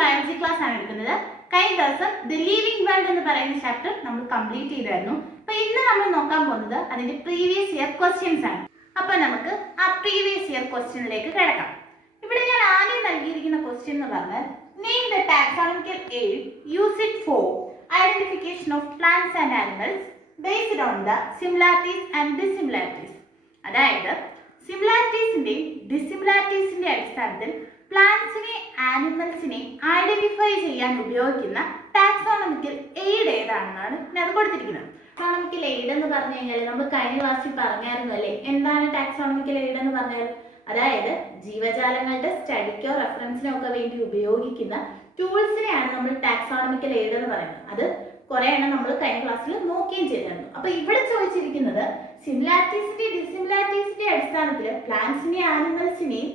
Biology class ആണ് എടുക്കുന്നത്. കഴിഞ്ഞ ദിവസം ദി ലിവിംഗ് വേൾഡ് എന്ന് പറയുന്ന ചാപ്റ്റർ നമ്മൾ കംപ്ലീറ്റ് ചെയ്തായിരുന്നു. അപ്പൊ ഇന്ന് നമ്മൾ നോക്കാൻ പോകുന്നത് അതിന്റെ പ്രീവിയസ് ഇയർ ക്വസ്റ്റ്യൻസ് ആണ്. അപ്പൊ നമുക്ക് ആ പ്രീവിയസ് ഇയർ ക്വസ്റ്റ്യനിലേക്ക് കിടക്കാം. ഇവിടെ ഞാൻ ആദ്യം നൽകിയിരിക്കുന്ന ക്വസ്റ്റ്യൻ എന്ന് പറഞ്ഞാൽ name the taxonomical aid use it for identification of plants and animals based on the similarities and dissimilarities. അതായത് സിമിലാരിറ്റീസിന്റെയും ഡിസിമിലാരിറ്റീസിന്റെ അടിസ്ഥാനത്തിൽ പ്ലാന്റ്സിനെ ആനിമൽസിനെ ഐഡന്റിഫൈ ചെയ്യാൻ ഉപയോഗിക്കുന്ന ടാക്സോണമിക്കൽ എയ്ഡ് ഏതാണെന്നാണ് അത് കൊടുത്തിരിക്കുന്നത്. ടാക്സോണമിക്കൽ എയ്ഡ് എന്ന് പറഞ്ഞു കഴിഞ്ഞാൽ നമ്മൾ കഴിഞ്ഞ ക്ലാസ്സിൽ പറഞ്ഞായിരുന്നു അല്ലേ, എന്താണ് ടാക്സോണമിക്കൽ എയ്ഡ് എന്ന് പറഞ്ഞാൽ? അതായത് ജീവജാലങ്ങളുടെ സ്റ്റഡിക്കോ റെഫറൻസിനോ ഒക്കെ വേണ്ടി ഉപയോഗിക്കുന്ന ടൂൾസിനെയാണ് നമ്മൾ ടാക്സോണമിക്കൽ എയ്ഡ് എന്ന് പറയുന്നത്. അത് കുറെ എണ്ണം നമ്മൾ കഴിഞ്ഞ ക്ലാസ്സിൽ നോക്കുകയും ചെയ്തിരുന്നു. അപ്പൊ ഇവിടെ ചോദിച്ചിരിക്കുന്നത് സിമിലാരിറ്റീസിന്റെ ഡിസിമിലാരിറ്റീസിന്റെ അടിസ്ഥാനത്തിൽ പ്ലാന്റ്സിനെയും ആനിമൽസിനെയും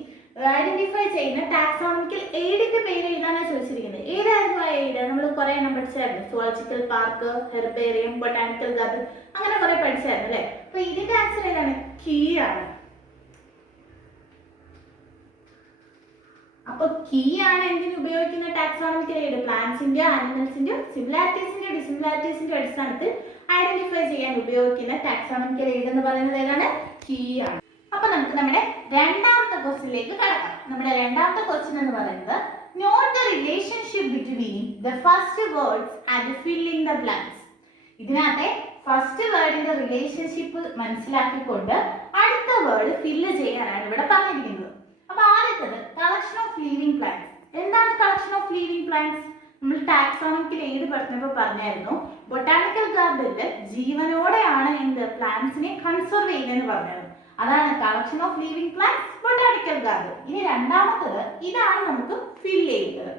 ഐഡന്റിഫൈ ചെയ്യുന്ന ടാക്സോണമിക്കൽ എയ്ഡിന്റെ പേര് എഴുതാനാണ് ചോദിച്ചിരിക്കുന്നത്. ഏതായിരുന്നു ആ എയ്ഡ്? നമ്മൾ കുറെ എണ്ണം പഠിച്ചായിരുന്നു. Zoological park, herbarium, botanical garden, അങ്ങനെ കുറെ പഠിച്ചായിരുന്നു അല്ലെ. അപ്പൊ ഇതിന്റെ ആൻസർ ഏതാണ്? കീ ആണ്. അപ്പൊ കീ ആണ് എന്തിനു ഉപയോഗിക്കുന്ന ടാക്സോണമിക്കൽ എയ്ഡ്? പ്ലാന്റ്സിന്റെ ആനിമൽസിന്റെ സിമിലാരിറ്റീസിന്റെ ഡിസിമിലാരിറ്റീസിന്റെ അടിസ്ഥാനത്തിൽ ഐഡന്റിഫൈ ചെയ്യാൻ ഉപയോഗിക്കുന്ന ടാക്സോണമിക്കൽ എയ്ഡ് എന്ന് പറയുന്നത് ഏതാണ്? കീ ആണ്. അപ്പൊ നമുക്ക് നമ്മുടെ രണ്ടാമത്തെ ക്വസ്റ്റ്യനിലേക്ക് കടക്കാം. നമ്മുടെ രണ്ടാമത്തെ ക്വസ്റ്റ്യൻ എന്ന് പറയുന്നത് note the relationship between the first words and filling the blanks. ഇതിനകത്തെ ഫസ്റ്റ് വേർഡിന്റെ റിലേഷൻഷിപ്പ് മനസ്സിലാക്കിക്കൊണ്ട് അടുത്ത വേർഡ് ഫില്ല് ചെയ്യാനാണ് ഇവിടെ പറഞ്ഞിരിക്കുന്നത്. അപ്പൊ ആദ്യത്തത് കളക്ഷൻ ഓഫ് ലിവിംഗ് പ്ലാന്റ്സ്. എന്താണ് കളക്ഷൻ ഓഫ് ലിവിംഗ് പ്ലാന്റ്സ്? നമ്മൾ ടാക്സോണമിക്കൽ എയ്ഡ് പഠിച്ചപ്പോൾ പറഞ്ഞായിരുന്നു ബൊട്ടാനിക്കൽ ഗാർഡനിൽ ജീവനോടെയാണ് എന്ത് പ്ലാന്റ്സിനെ കൺസർവ് ചെയ്യുന്നതെന്ന് പറഞ്ഞത്. അതാണ് collection of living plants, botanical garden. ഇനി രണ്ടാമത്തത് ഇതാണ് നമുക്ക് ഫിൽ ചെയ്യുന്നത്.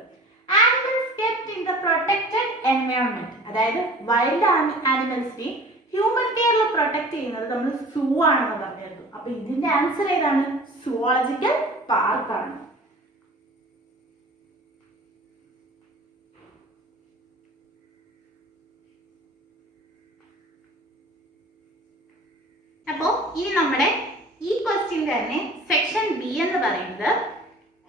Animals kept in the protected environment. അതായത് വൈൽഡ് ആനിമൽസിനെ ഹ്യൂമൻ കെയറിൽ പ്രൊട്ടക്ട് ചെയ്യുന്നത് നമ്മൾ സൂ ആണെന്ന് പറഞ്ഞിരുന്നു. അപ്പൊ ഇതിന്റെ ആൻസർ ഏതാണ്? സുവോളജിക്കൽ പാർക്കാണ്. അപ്പോ ഇനി നമ്മുടെ ഈ ക്വസ്റ്റ്യൻ തന്നെ സെക്ഷൻ ബി എന്ന് പറയുന്നത്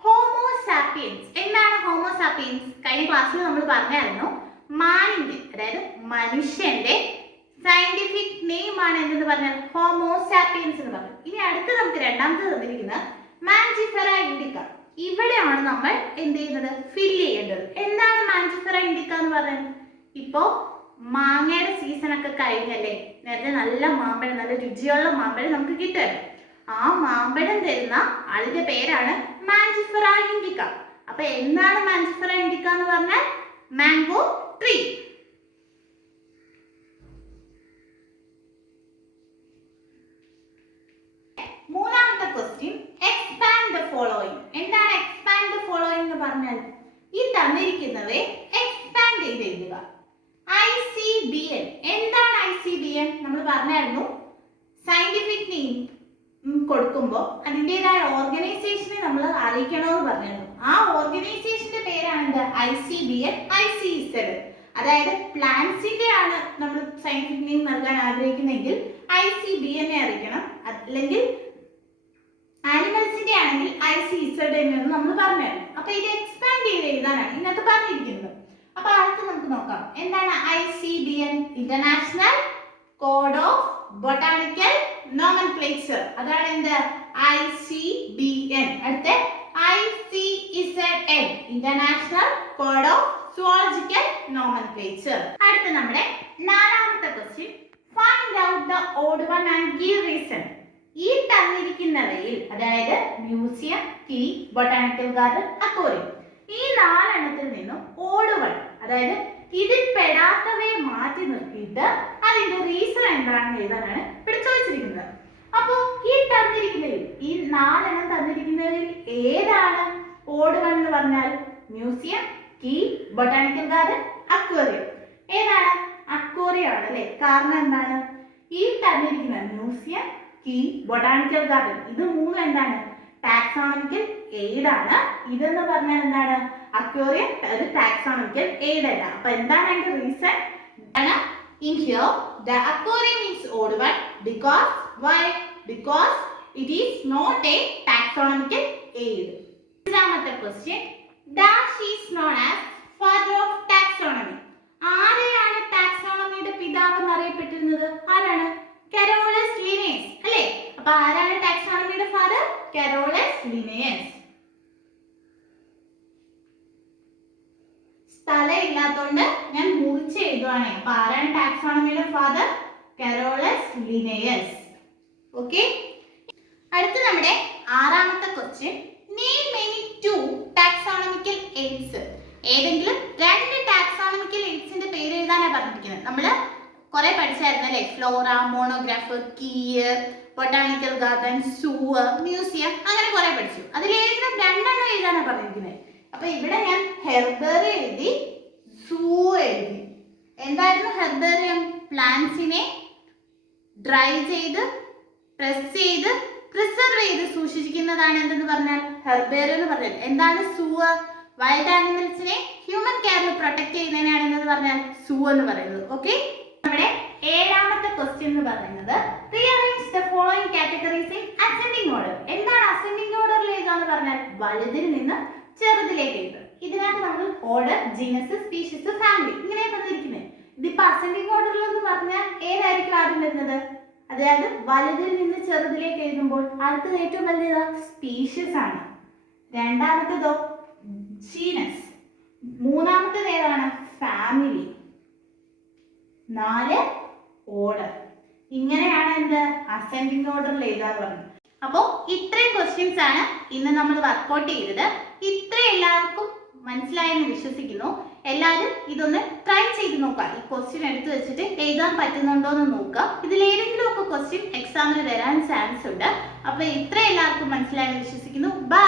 ഹോമോസാപ്പിയൻസ്. എന്താണ് ഹോമോസാപ്പിയൻസ്? കഴിഞ്ഞ ക്ലാസ്സിൽ നമ്മൾ പറഞ്ഞായിരുന്നു മാനിന്റെ, അതായത് മനുഷ്യന്റെ സയന്റിഫിക് നെയിം ആണ് എന്തെന്ന് പറഞ്ഞാൽ ഹോമോസാപ്പിയൻസ് എന്ന് പറഞ്ഞു. ഇനി അടുത്ത് നമുക്ക് രണ്ടാമത് തന്നിരിക്കുന്ന മാഞ്ചിഫെറ ഇൻഡിക്ക. ഇവിടെയാണ് നമ്മൾ എന്ത് ചെയ്യുന്നത്? ഫില്ല് ചെയ്യേണ്ടത്. എന്താണ് മാഞ്ചിഫെറ ഇൻഡിക്ക എന്ന് പറഞ്ഞത്? ഇപ്പോ മാങ്ങയുടെ സീസൺ ഒക്കെ കഴിഞ്ഞല്ലേ, നേരത്തെ നല്ല മാമ്പഴം, നല്ല രുചിയുള്ള മാമ്പഴം നമുക്ക് കിട്ടുമല്ലോ. ആ മാമ്പഴം തരുന്ന അതിന്റെ പേരാണ് മാഞ്ചിഫെറ ഇൻഡിക്ക. അപ്പൊ എന്താണ് മാഞ്ചിഫെറ ഇൻഡിക്ക എന്ന് പറഞ്ഞാൽ? Mango tree. മൂന്നാമത്തെ ക്വസ്റ്റ്യൻ എക്സ്പാൻഡ് ദ ഫോളോയിങ്. എന്താണ് എക്സ്പാൻഡ് ദ ഫോളോയിങ് എന്ന് പറഞ്ഞാൽ? ഈ തന്നിരിക്കുന്നവയെ എക്സ്പാൻഡ് ചെയ്ത് എഴുതുക. ICBN. എന്താണ് ICBN? നമ്മൾ പറഞ്ഞായിരുന്നു സയന്റിഫിക് നെയിം കൊടുക്കുമ്പോൾ അതിൻ്റെതായ ഓർഗനൈസേഷനെ നമ്മൾ അറിയിക്കണമെന്ന് പറഞ്ഞിരുന്നു. ആ ഓർഗനൈസേഷന്റെ പേരാണ് എന്ത്? ICBN, ICZ. അതായത് പ്ലാന്റ്സിന്റെ ആണ് നമ്മൾ സയന്റിഫിക് നെയിം നൽകാൻ ആഗ്രഹിക്കുന്നെങ്കിൽ ICBN അറിയിക്കണം. അല്ലെങ്കിൽ ആനിമൽസിന്റെ ആണെങ്കിൽ ICZ എന്ന് നമ്മൾ പറഞ്ഞായിരുന്നു. അപ്പൊ ഇത് എക്സ്പാൻഡ് ചെയ്ത് എഴുതാനാണ് ഇന്നത്തെ പറഞ്ഞിരിക്കുന്നത്. അപ്പൊ അടുത്ത് നമുക്ക് നോക്കാം എന്താണ് ICBN? International code of botanical nomenclature. അതാണ് എന്ത്? ICBN. അടുത്ത ICZN, international code of zoological nomenclature. അടുത്ത നമ്മുടെ നാലാമത്തെ question find out the odd one and give reason. ഈ തന്നിരിക്കുന്നവയിൽ, അതായത് museum, key, botanical garden, aquarium, ഈ നാലെണ്ണത്തിൽ നിന്നും ഓഡ് വൺ, അതായത് ഇതിൽ പെടാത്തവയെ മാറ്റി നിർത്തിയിട്ട് അതിന്റെ റീസൺ എന്താണെന്ന് എഴുതാനാണ് ഇവിടെ ചോദിച്ചിരിക്കുന്നത്. അപ്പോ ഈ തന്നിരിക്കുന്നതിൽ, ഈ നാലെണ്ണം തന്നിരിക്കുന്നതിൽ ഏതാണ് ഓഡ് വൺ എന്ന് പറഞ്ഞാൽ? Museum, key, botanical garden, aquarium. ഏതാണ്? അക്വേറിയം ആണ് അല്ലെ. കാരണം എന്താണ്? ഈ തന്നിരിക്കുന്ന മ്യൂസിയം, കീ, ബൊട്ടാനിക്കൽ ഗാർഡൻ, ഇത് മൂന്നും എന്താണ്? ടാക്സോണമിക്കൽ എയ്ഡ് ആണ്. ഇതെന്ന് പറഞ്ഞാൽ എന്താണ്? അക്വേറിയം ഒരു ടാക്സോണമിക്കൽ എയ്ഡ് അല്ല. അപ്പൊ എന്താണ് അതിന്റെ reason? In here the aquarium is odd one because why? Because it is not a taxonomical aid. Example question dash is known as father of taxonomy. ആരെയാണ് ടാക്സോണമിയുടെ പിതാവ് എന്നറിയപ്പെട്ടിരുന്നത്? ആരാണ്? കരോളസ് ലിനേയസ് അല്ലേ? അപ്പൊ ആരാണ് ടാക്സോണമിയുടെ ഫാദർ? Carolus Linnaeus. സ്ഥലം ഇല്ലാത്തോണ്ട് ഞാൻ മുറിച്ച് എഴുതുവാണ്. അപ്പൊ ആരാണ് ടാക്സോണമിയുടെ ഫാദർ? Carolus Linnaeus. ഓക്കെ, അടുത്ത നമ്മുടെ ആറാമത്തെ question, name any two taxonomical AIDS. ഏതെങ്കിലും രണ്ട് ടാക്സോണമിക്കൽ എയ്ഡ്സിന്റെ പേര് എഴുതാനാണ് പറഞ്ഞിരിക്കുന്നത്. നമ്മൾ കുറെ പഠിച്ചായിരുന്നു അല്ലേ? Flora, monograph, key, botanical garden, zoo, museum, അങ്ങനെ കുറെ പഠിച്ചു. അതിലേതെങ്കിലും രണ്ടെണ്ണം എഴുതാനാണ് പറഞ്ഞിരിക്കുന്നത്. അപ്പൊ ഇവിടെ ഞാൻ ഹെർബേറിയം എഴുതി, സൂ എഴുതി. എന്തായിരുന്നു ഹെർബേറിയം? പ്ലാന്റ്സിനെ ഡ്രൈ ചെയ്ത് പ്രസ് ചെയ്ത് പ്രിസർവ് ചെയ്ത് സൂക്ഷിക്കുന്നതാണ് എന്തെന്ന് പറഞ്ഞാൽ ഹെർബേറിയം എന്ന് പറഞ്ഞത്. എന്താണ് സൂ? വൈൽഡ് ആനിമൽസിനെ ഹ്യൂമൻ കെയറിൽ പ്രൊട്ടക്ട് ചെയ്യുന്നതിനാണ് എന്ന് പറഞ്ഞാൽ സൂ എന്ന് പറയുന്നത്. ഓക്കെ, നമ്മുടെ ഏഴാമത്തെ ക്വസ്റ്റ്യൻ എന്ന് പറയുന്നത് rearrange the following categories in ascending order. എന്താണ് അസെൻഡിങ് ഓർഡറിൽ എഴുതാന്ന് പറഞ്ഞാൽ വലുതിൽ നിന്ന് ചെറുതിലേക്ക് എഴുതുക. ഇതിനകത്ത് നമ്മൾ ഓർഡർ, ജീനസ്, സ്പീഷീസ്, ഫാമിലി ഇങ്ങനെ തന്നിരിക്കുന്നത്. ഇതിപ്പോ അസെൻഡിങ് ഓർഡറിൽ എന്ന് പറഞ്ഞാൽ ഏതായിരിക്കും ആദ്യം വരുന്നത്? അതായത് വലുതിൽ നിന്ന് ചെറുതിലേക്ക് എഴുതുമ്പോൾ അടുത്തത് ഏറ്റവും വലുത് സ്പീഷീസ് ആണ്. രണ്ടാമത്തേതോ ജീനസ്. മൂന്നാമത്തേത് ഏതാണ്? ഫാമിലി. 4 ഓർഡർ. ഇങ്ങനെയാണ് എന്ത് അസെൻഡിങ് ഓർഡറിൽ എഴുതാന്ന് പറഞ്ഞത്. അപ്പോൾ ഇത്രയും ക്വസ്റ്റ്യൻസ് ആണ് ഇന്ന് നമ്മൾ വർക്ക്ഔട്ട് ചെയ്തത്. ഇത്രയും എല്ലാവർക്കും മനസ്സിലായെന്ന് വിശ്വസിക്കുന്നു. എല്ലാവരും ഇതൊന്ന് ട്രൈ ചെയ്ത് നോക്കുക. ഈ ക്വസ്റ്റ്യൻ എടുത്തു വെച്ചിട്ട് എഴുതാൻ പറ്റുന്നുണ്ടോ എന്ന് നോക്കുക. ഇതിലേതെങ്കിലും ഒക്കെ ക്വസ്റ്റ്യൻ എക്സാമിന് വരാൻ ചാൻസ് ഉണ്ട്. അപ്പോൾ ഇത്രയും എല്ലാവർക്കും മനസ്സിലായെന്ന് വിശ്വസിക്കുന്നു. ബൈ.